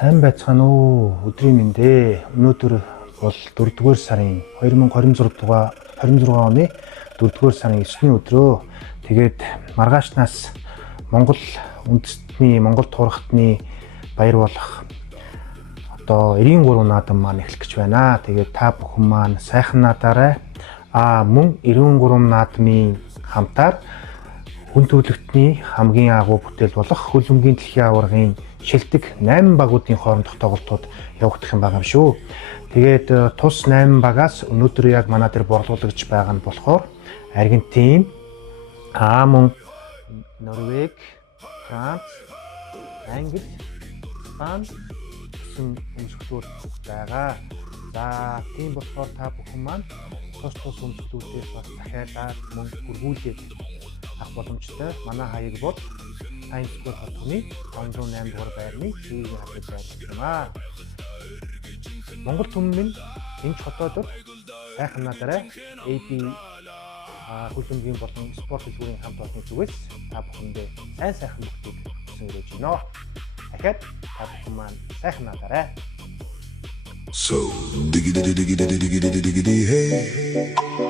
Сайн байцгаана уу? Өдрийн мэндэ. Өнөөдөр бол 4-р сарын 2026 оны 4-р сарын 9-ний өдрөө. Тэгээд маргаашнаас Монгол үндэстний Монгол туурхтны баяр болох одоо 93 наадам маань эхлэх гэж байна. Тэгээд та бүхэн маань сайхан надаарай. Мөн 93 наадмын хамтаар хүн төрөлхтний хамгийн агуу бүтээл болох хөл өмгийн дэлхийн аваргын шилдэг 8 багуудын хоорондох тоглолтууд явагдах юм байгаа юм шүү. Тэгээд тус 8 багаас өнөөдөр яг манай дээр борлуулагдж байгаа нь болохоор Аргентин, мөн Норвеги, Франц, Англи, Испани гэсэн өмсгөлүүд байгаа. За тийм болохоор та бүхэн маань тус өмсгөлүүдээс бас дахиад мөн хөрвүүлээд авах боломжтой. Манай хаяг бол Times Square хотны 508 дугаар байрны цэгийн хавьд байна. Монгол түмэн энэ хотод сайхан надаарай. AB хөлбөмбөгийн болон спорт хэлбэрийн хамт олонны зүгээс та бүхэндээ сайхан бүгдийг хүсэн өрөөж байна. Дахиад та бүхэн маань сайхан надаарай. So diggity hey, diggity hey, diggity hey, diggity hey.